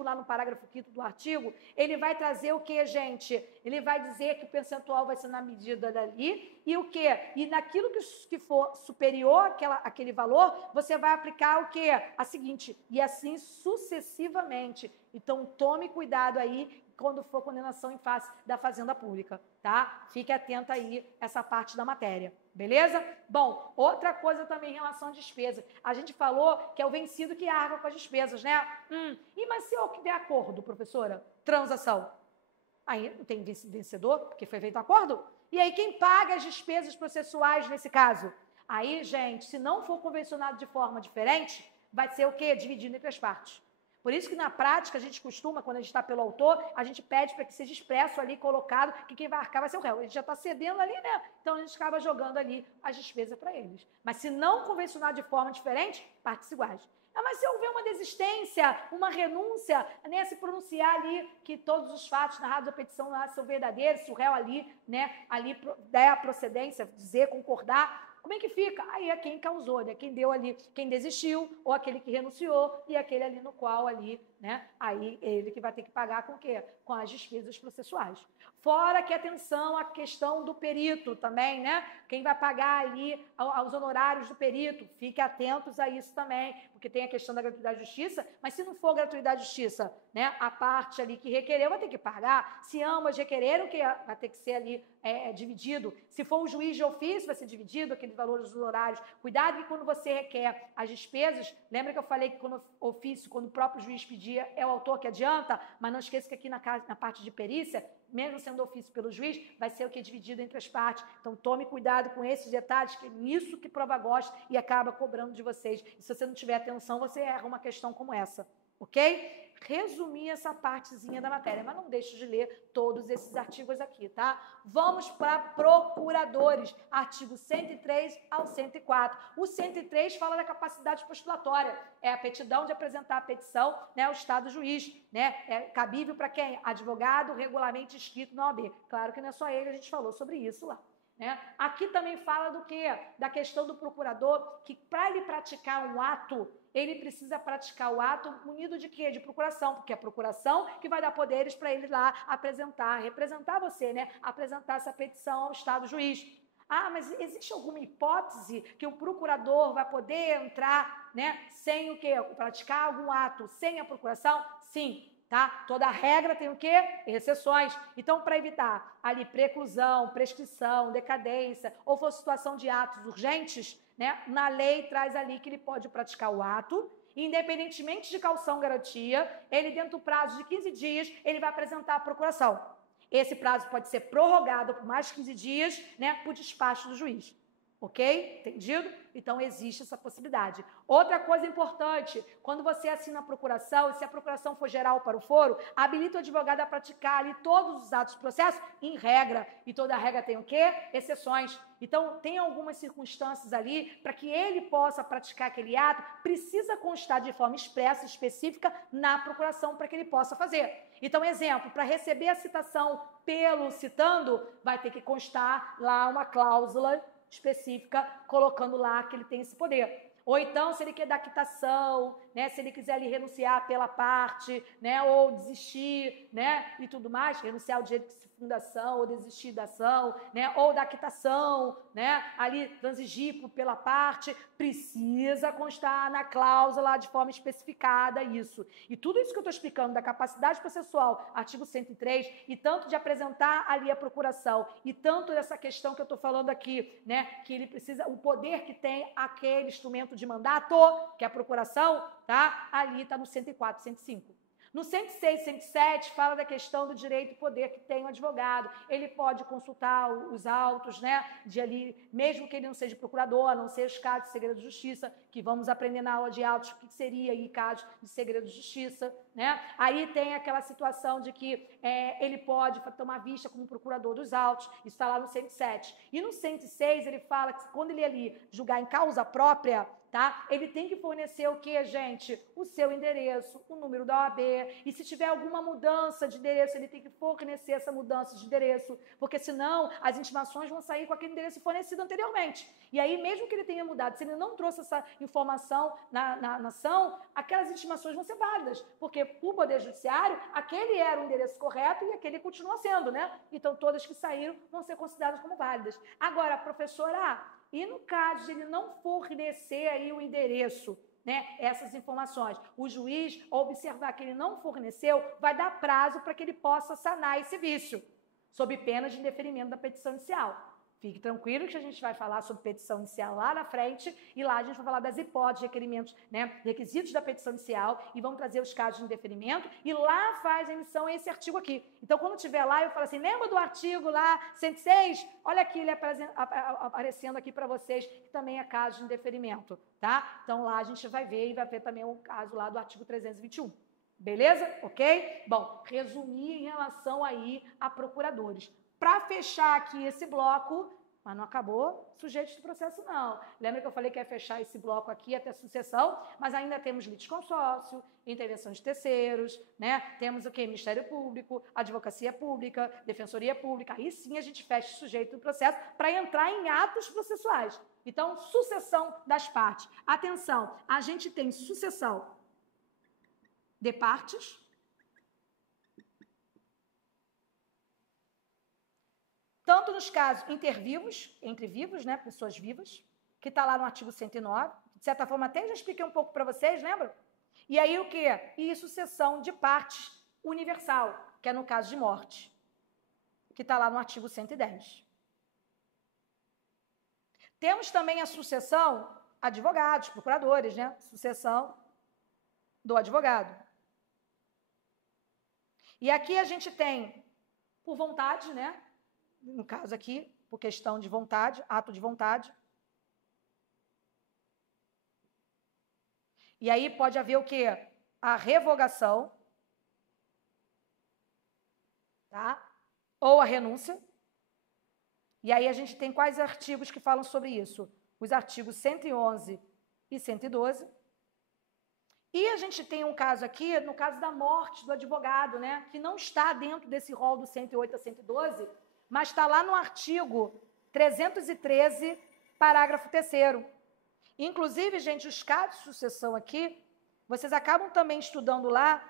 lá no parágrafo 5º do artigo, ele vai trazer o quê, gente? Ele vai dizer que o percentual vai ser na medida dali, e o quê? E naquilo que for superior àquele valor, você vai aplicar o quê? A seguinte, e assim sucessivamente. Então, tome cuidado aí quando for condenação em face da fazenda pública, tá? Fique atento aí essa parte da matéria, beleza? Bom, outra coisa também em relação à despesa. A gente falou que é o vencido que arca com as despesas, né? Mas se eu tiver acordo, professora? Transação. Aí não tem vencedor, porque foi feito acordo? E aí quem paga as despesas processuais nesse caso? Aí, gente, se não for convencionado de forma diferente, vai ser o quê? Dividido entre as partes. Por isso que, na prática, a gente costuma, quando a gente está pelo autor, a gente pede para que seja expresso ali, colocado, que quem vai arcar vai ser o réu. Ele já está cedendo ali, né? Então, a gente acaba jogando ali as despesas para eles. Mas se não convencionar de forma diferente, partes iguais. Mas se houver uma desistência, uma renúncia, né, se pronunciar ali que todos os fatos narrados da petição são verdadeiros, se o réu ali der a procedência, dizer, concordar, como é que fica? Aí é quem causou, né? Quem deu ali, quem desistiu, ou aquele que renunciou, e aquele ali no qual ali né? Aí ele que vai ter que pagar com o quê? Com as despesas processuais. Fora que, atenção, a questão do perito também, né? Quem vai pagar ali aos honorários do perito, fiquem atentos a isso também, porque tem a questão da gratuidade de justiça, mas se não for gratuidade de justiça, né? A parte ali que requereu vai ter que pagar. Se ambas requereram, que vai ter que ser ali dividido. Se for um juiz de ofício, vai ser dividido aqueles valores dos honorários. Cuidado que quando você requer as despesas, lembra que eu falei que quando ofício, quando o próprio juiz pedia, é o autor que adianta, mas não esqueça que aqui na parte de perícia, mesmo sendo ofício pelo juiz, vai ser o que é dividido entre as partes. Então, tome cuidado com esses detalhes, que é nisso que prova gosta e acaba cobrando de vocês. E se você não tiver atenção, você erra uma questão como essa, ok? Resumir essa partezinha da matéria, mas não deixe de ler todos esses artigos aqui, tá? Vamos para procuradores, artigo 103 ao 104. O 103 fala da capacidade postulatória, é a aptidão de apresentar a petição, né, ao Estado juiz, né? É cabível para quem? Advogado regularmente inscrito na OAB. Claro que não é só ele, a gente falou sobre isso lá. Né? Aqui também fala do quê? Da questão do procurador, que para ele praticar um ato, ele precisa praticar o ato munido de quê? De procuração, porque é a procuração que vai dar poderes para ele lá apresentar, representar você, né? Apresentar essa petição ao Estado juiz. Ah, mas existe alguma hipótese que o procurador vai poder entrar, né, sem o quê? Praticar algum ato sem a procuração? Sim. Tá? Toda regra tem o quê? Exceções. Então, para evitar ali preclusão, prescrição, decadência, ou for situação de atos urgentes, né, na lei traz ali que ele pode praticar o ato, independentemente de caução garantia, ele dentro do prazo de 15 dias, ele vai apresentar a procuração. Esse prazo pode ser prorrogado por mais 15 dias, né, por despacho do juiz. Ok? Entendido? Então, existe essa possibilidade. Outra coisa importante, quando você assina a procuração, e se a procuração for geral para o foro, habilita o advogado a praticar ali todos os atos do processo em regra. E toda regra tem o quê? Exceções. Então, tem algumas circunstâncias ali para que ele possa praticar aquele ato, precisa constar de forma expressa, específica, na procuração para que ele possa fazer. Então, exemplo, para receber a citação pelo citando, vai ter que constar lá uma cláusula específica, colocando lá que ele tem esse poder. Ou então, se ele quer dar quitação, né, se ele quiser ali renunciar pela parte, né, ou desistir, né, e tudo mais, renunciar ao direito de fundação, ou desistir da ação, né, ou da quitação, né, ali transigir pela parte, precisa constar na cláusula de forma especificada isso. E tudo isso que eu estou explicando da capacidade processual, artigo 103, e tanto de apresentar ali a procuração, e tanto dessa questão que eu estou falando aqui, né, que ele precisa, o poder que tem aquele instrumento de mandato, que é a procuração, tá? Ali está no 104, 105. No 106, 107, fala da questão do direito e poder que tem o advogado. Ele pode consultar os autos, né, de ali, mesmo que ele não seja procurador, a não ser os casos de segredo de justiça, que vamos aprender na aula de autos o que seria aí caso de segredo de justiça, né? Aí tem aquela situação de que ele pode tomar vista como procurador dos autos, isso está lá no 107. E no 106, ele fala que quando ele ali julgar em causa própria, tá? Ele tem que fornecer o que, gente? O seu endereço, o número da OAB, e se tiver alguma mudança de endereço, ele tem que fornecer essa mudança de endereço, porque senão as intimações vão sair com aquele endereço fornecido anteriormente. E aí, mesmo que ele tenha mudado, se ele não trouxe essa informação na ação, aquelas intimações vão ser válidas, porque o Poder Judiciário, aquele era o endereço correto e aquele continua sendo, né? Então, todas que saíram vão ser consideradas como válidas. Agora, professora, e no caso de ele não fornecer aí o endereço, né, essas informações, o juiz, ao observar que ele não forneceu, vai dar prazo para que ele possa sanar esse vício, sob pena de indeferimento da petição inicial. Fique tranquilo que a gente vai falar sobre petição inicial lá na frente, e lá a gente vai falar das hipóteses, requerimentos, né, requisitos da petição inicial, e vamos trazer os casos de indeferimento, e lá faz a emissão esse artigo aqui. Então, quando tiver lá, eu falo assim, lembra do artigo lá, 106? Olha aqui, ele aparecendo aqui para vocês, que também é caso de indeferimento, tá? Então, lá a gente vai ver, e vai ver também o caso lá do artigo 321. Beleza? Ok? Bom, resumir em relação aí a procuradores. Para fechar aqui esse bloco, mas não acabou sujeito do processo, não. Lembra que eu falei que ia fechar esse bloco aqui até sucessão, mas ainda temos litisconsórcio, intervenção de terceiros, né? Temos o quê? Ministério Público, Advocacia Pública, Defensoria Pública. Aí sim a gente fecha o sujeito do processo para entrar em atos processuais. Então, sucessão das partes. Atenção, a gente tem sucessão de partes tanto nos casos intervivos, entre vivos, né, pessoas vivas, que está lá no artigo 109, de certa forma até já expliquei um pouco para vocês, lembram? E aí o quê? E sucessão de partes universal, que é no caso de morte, que está lá no artigo 110. Temos também a sucessão advogados, procuradores, né? Sucessão do advogado. E aqui a gente tem, por vontade, né? No caso aqui, por questão de vontade, ato de vontade. E aí pode haver o quê? A revogação, tá? Ou a renúncia. E aí a gente tem quais artigos que falam sobre isso? Os artigos 111 e 112. E a gente tem um caso aqui, no caso da morte do advogado, né? Que não está dentro desse rol do 108 a 112, mas está lá no artigo 313, parágrafo 3º. Inclusive, gente, os casos de sucessão aqui, vocês acabam também estudando lá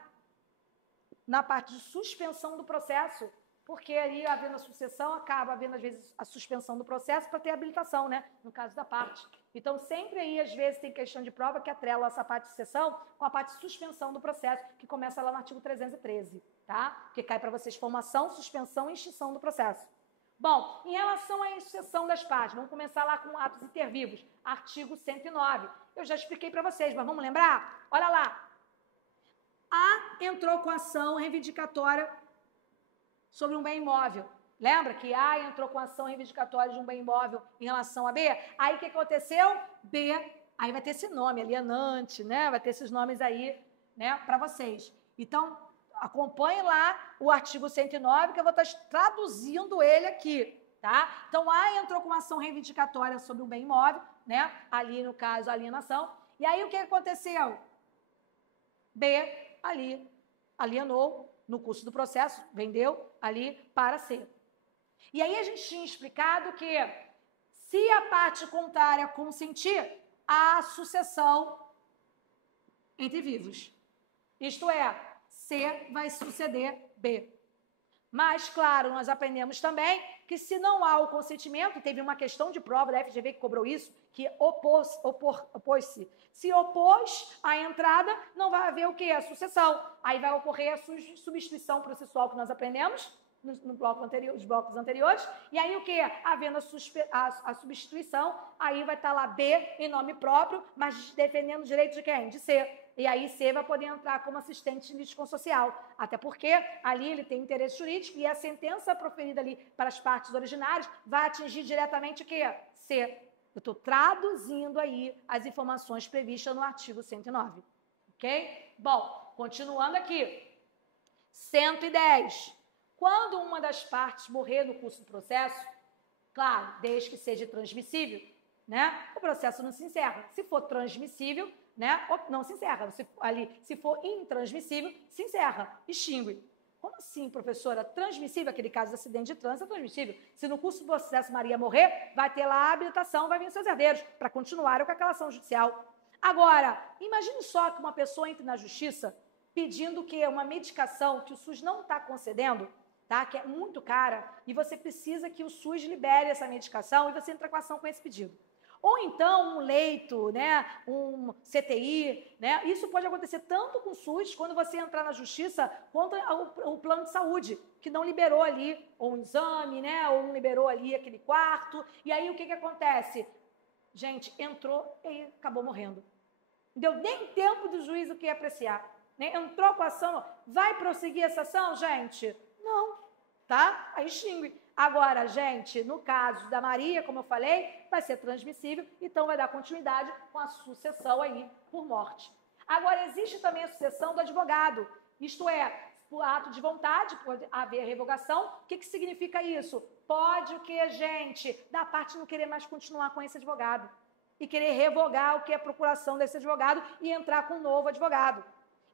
na parte de suspensão do processo, porque aí, havendo a sucessão, acaba havendo, às vezes, a suspensão do processo para ter habilitação, né? No caso da parte. Então, sempre aí, às vezes, tem questão de prova que atrela essa parte de sucessão com a parte de suspensão do processo, que começa lá no artigo 313, tá? Que cai para vocês formação, suspensão e extinção do processo. Bom, em relação à exceção das partes, vamos começar lá com atos intervivos, artigo 109. Eu já expliquei para vocês, mas vamos lembrar? Olha lá. A entrou com ação reivindicatória sobre um bem imóvel. Lembra que A entrou com ação reivindicatória de um bem imóvel em relação a B? Aí o que aconteceu? B, aí vai ter esse nome, alienante, né? Vai ter esses nomes aí, né, para vocês. Então, acompanhe lá o artigo 109, que eu vou estar traduzindo ele aqui, tá? Então, A entrou com ação reivindicatória sobre um bem imóvel, né? Ali, no caso, alienação. E aí, o que aconteceu? B, ali, alienou no curso do processo, vendeu ali para C. E aí a gente tinha explicado que se a parte contrária consentir, há sucessão entre vivos. Isto é, C vai suceder B. Mas, claro, nós aprendemos também que se não há o consentimento, teve uma questão de prova da FGV que cobrou isso, que opôs-se. Se opôs à entrada, não vai haver o quê? A sucessão. Aí vai ocorrer a substituição processual que nós aprendemos no bloco anterior, os blocos anteriores. E aí o quê? Havendo a substituição, aí vai estar lá B em nome próprio, mas defendendo o direito de quem? De C. E aí C vai poder entrar como assistente litisconsocial. Até porque ali ele tem interesse jurídico e a sentença proferida ali para as partes originárias vai atingir diretamente o quê? C. Eu estou traduzindo aí as informações previstas no artigo 109. Ok? Bom, continuando aqui. 110. Quando uma das partes morrer no curso do processo, claro, desde que seja transmissível, né, o processo não se encerra. Se for transmissível, né, não se encerra. Se for intransmissível, se encerra, extingue. Como assim, professora? Transmissível, aquele caso de acidente de trânsito é transmissível. Se no curso do processo Maria morrer, vai ter lá a habilitação, vai vir seus herdeiros para continuar com aquela ação judicial. Agora, imagine só que uma pessoa entre na justiça pedindo que uma medicação que o SUS não está concedendo, tá, que é muito cara, e você precisa que o SUS libere essa medicação e você entra com ação com esse pedido. Ou então um leito, né, um CTI, né? Isso pode acontecer tanto com o SUS, quando você entrar na justiça, quanto o plano de saúde, que não liberou ali ou um exame, né, ou não liberou ali aquele quarto. E aí o que acontece? Gente, entrou e acabou morrendo. Não deu nem tempo do juiz o que apreciar. Né? Entrou com a ação, vai prosseguir essa ação, gente? Não, tá? Aí extingue. Agora, gente, no caso da Maria, como eu falei, vai ser transmissível, então vai dar continuidade com a sucessão aí por morte. Agora, existe também a sucessão do advogado, isto é, por ato de vontade, pode haver revogação. O que significa isso? Pode o que, gente? Da parte não querer mais continuar com esse advogado e querer revogar o que é a procuração desse advogado e entrar com um novo advogado.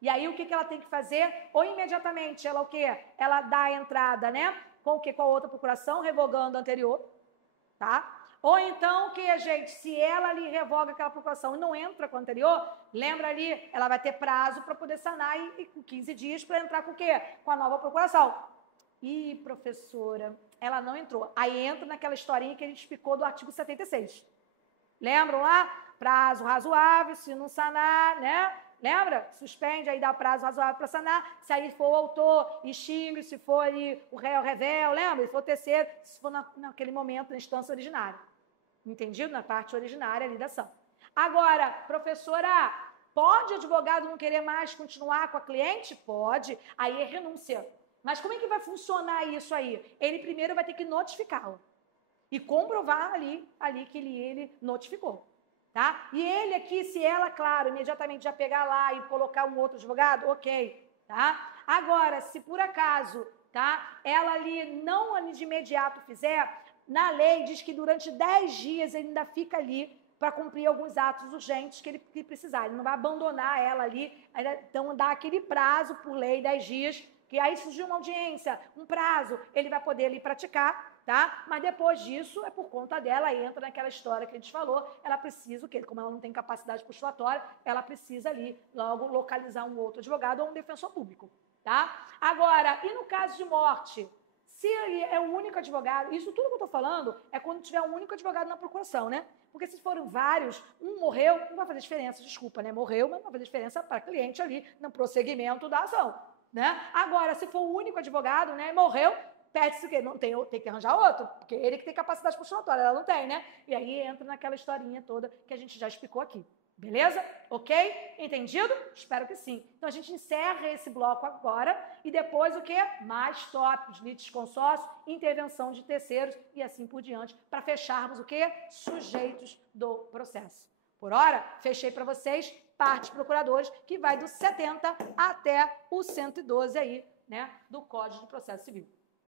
E aí, o que ela tem que fazer? Ou imediatamente, ela o quê? Ela dá a entrada, né? Com o quê? Com a outra procuração, revogando a anterior, tá? Ou então, que, gente, se ela ali revoga aquela procuração e não entra com a anterior, lembra ali, ela vai ter prazo para poder sanar e com 15 dias para entrar com o quê? Com a nova procuração. Ih, professora, ela não entrou. Aí entra naquela historinha que a gente explicou do artigo 76. Lembram lá? Prazo razoável, se não sanar, né? Lembra? Suspende, aí dá prazo razoável para sanar. Se aí for o autor, extingue. Se for ali o réu, revel. Lembra? Se for o terceiro, se for naquele momento, na instância originária. Entendido? Na parte originária ali da ação. Agora, professora, pode o advogado não querer mais continuar com a cliente? Pode. Aí é renúncia. Mas como é que vai funcionar isso aí? Ele primeiro vai ter que notificá-lo e comprovar ali que ele notificou. Tá? E ele aqui, se ela, claro, imediatamente já pegar lá e colocar um outro advogado, ok. Tá? Agora, se por acaso, tá, ela ali não de imediato fizer, na lei diz que durante 10 dias ele ainda fica ali para cumprir alguns atos urgentes que ele precisar. Ele não vai abandonar ela ali, então dá aquele prazo por lei, 10 dias, que aí surgiu uma audiência, um prazo, ele vai poder ali praticar, tá? Mas depois disso, é por conta dela, entra naquela história que a gente falou, ela precisa, como ela não tem capacidade postulatória, ela precisa ali logo localizar um outro advogado ou um defensor público, tá? Agora, e no caso de morte? Se é o único advogado, isso tudo que eu estou falando é quando tiver um único advogado na procuração, né? Porque se forem vários, um morreu, não vai fazer diferença, desculpa, né? Morreu, mas não vai fazer diferença para cliente ali no prosseguimento da ação, né? Agora, se for o único advogado, né, morreu, pede-se o quê? Não tem que arranjar outro, porque ele que tem capacidade postulatória, ela não tem, né? E aí entra naquela historinha toda que a gente já explicou aqui. Beleza? Ok? Entendido? Espero que sim. Então, a gente encerra esse bloco agora e depois o quê? Mais tópicos, litisconsórcio, intervenção de terceiros e assim por diante, para fecharmos o quê? Sujeitos do processo. Por hora, fechei para vocês partes procuradores, que vai do 70 até o 112 aí, né, do Código de Processo Civil.